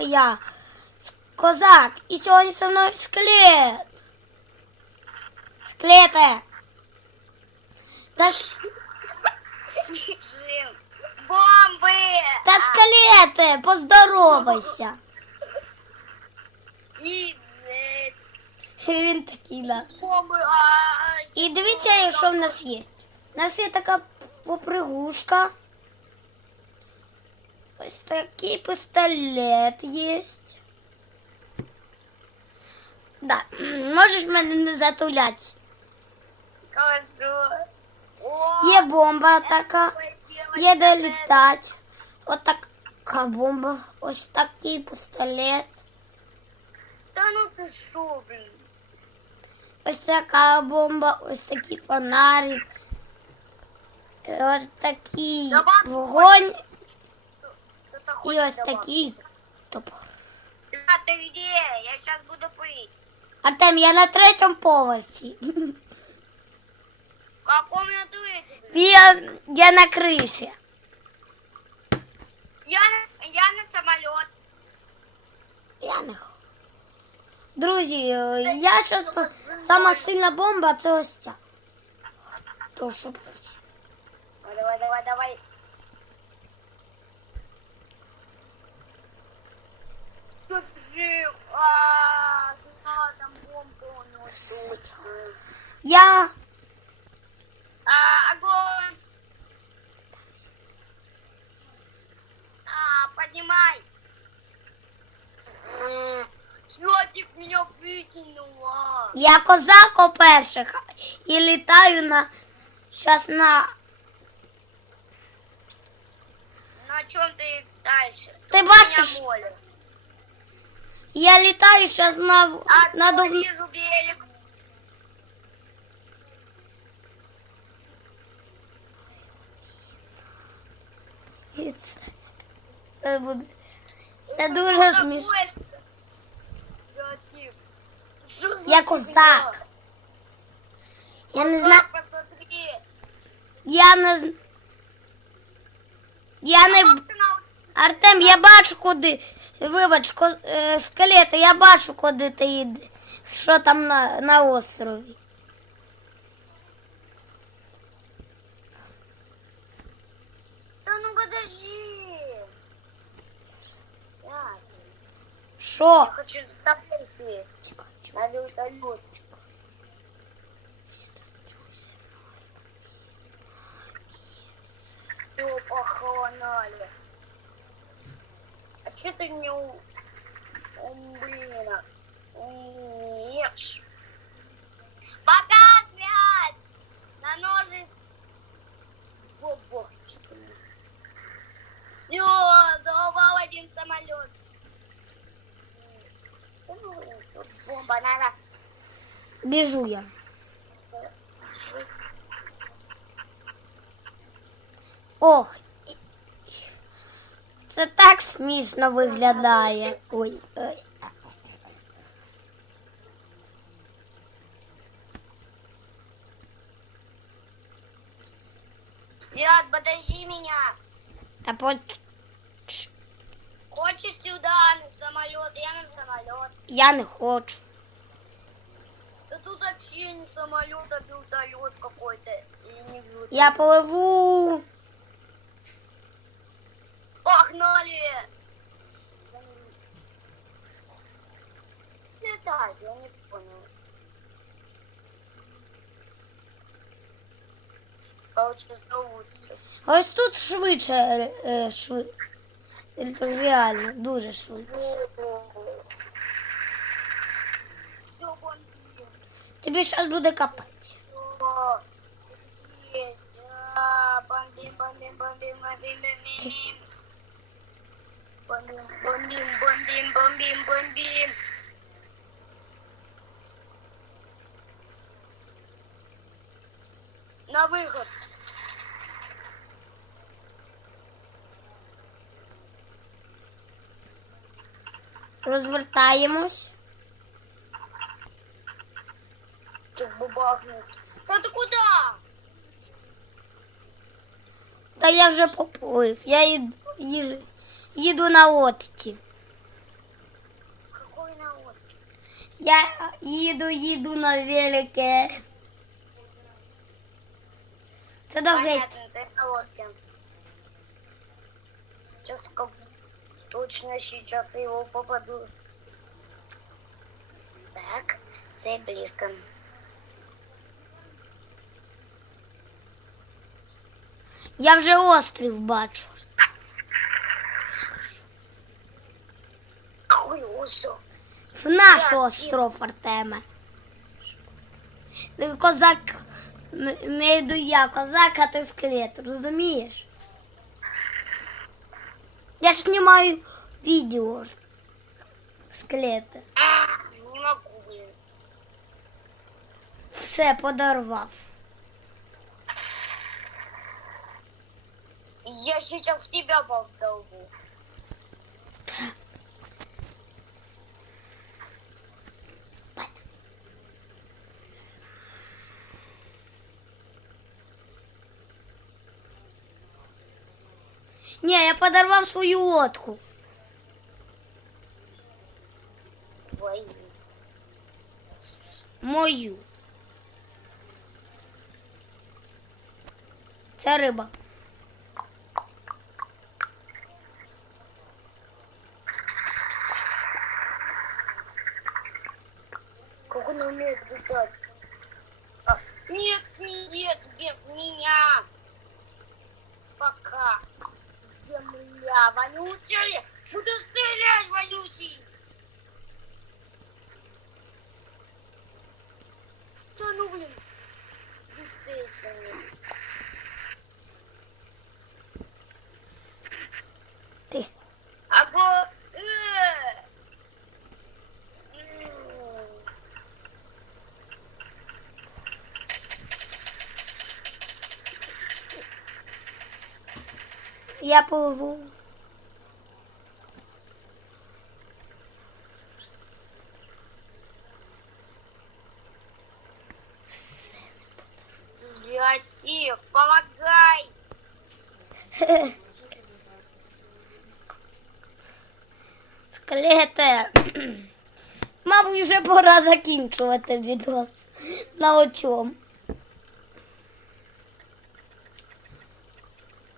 Я козак, і сьогодні со мною склет. Склете. Та, с- Жив. Бомби! та скелете, поздоровайся. І е, Він такий, да. бомби. а, І дивіться, що в нас є. У нас є така попригушка. Ось такий пістолет є. Да. м, Можеш мене не затуляти. Кажу. О, Є бомба така, хотілося є де б. літати. Ось така бомба. Ось такий пістолет. Та ну ти що, блін? Ось така бомба, ось такий фонарик. Е, Ось такий Давай. вогонь Що ти і хочеш ось давати? такий топор. А ти где? Я сейчас буду пить. Артем, я на третьому поверсі. В каком я туалете? Я, я на криші. Я на, я на самолет. Я не хочу. Друзі, е, я щас по- сама сильна бомба це ось ця. Хто що хоче. Давай, давай, давай, Я А, огонь. А, поднимай. Слотик меня выкинула. Я козак у перших і літаю на щас на. На чем ты дальше? Ты Тут бачишь? меня море. Я літаю щас на А на то дов... вижу берег. Це, буде. Це дуже смішно. Я козак. Я не знаю. Я не з- Я не. Артем, я бачу куди. Вибач, е, я бачу, куди ти йдеш. Що там на, на острові. Що? хочу с тобой сесть. Чекай, чекай. На вертолет. Все похолонали. А что ты не у... у блин, ешь? Пока, связь! На ножи. О, бог, что Все, заубал один самолет. Ну, тут бомба, надо. Біжу я. Ох. Це так смішно виглядає. Ой, ой. Свят, подожди меня. Та по... Хочешь сюда на самолет? Я на самолет. я не хочу. Тут вообще не самолет, а вертолет какой-то. Я пливу. Погнали! Летай, я не понял. Ось тут швидше е, е, шви... Тут реально, дуже швидше. Тобі зараз буде капати. Бомбім, бомбім, бомбім, бомбім. На виход. Розвертаємось. Чуть бабахнет. Да ты куда? Та я вже поплив. Я їду, їжу- їду на лодці. Я їду, їду на велике. Це до геть. Понятно, ты на лодке. Сейчас как точно сейчас его попаду. Так, це близко. Я вже острів бачу. В наш остров, Артеме. Ти Козак, мейду я, козак, а ти скелет, розумієш? Я ж знімаю відео. Скелети. А, не могу, блин. Все подарував. Сейчас в тебя повдолбу. Ні, я подарував свою лодку. Твою. Мою. Це риба. Он умеет летать? А, нет, нет, нет, меня. Пока. Земля вонючая. Буду стрелять, вонючий. Я пливу. Дядя, помогай! Скелети. Мабуть, вже пора закінчувати відео. На очом.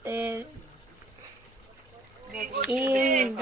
Е, Всім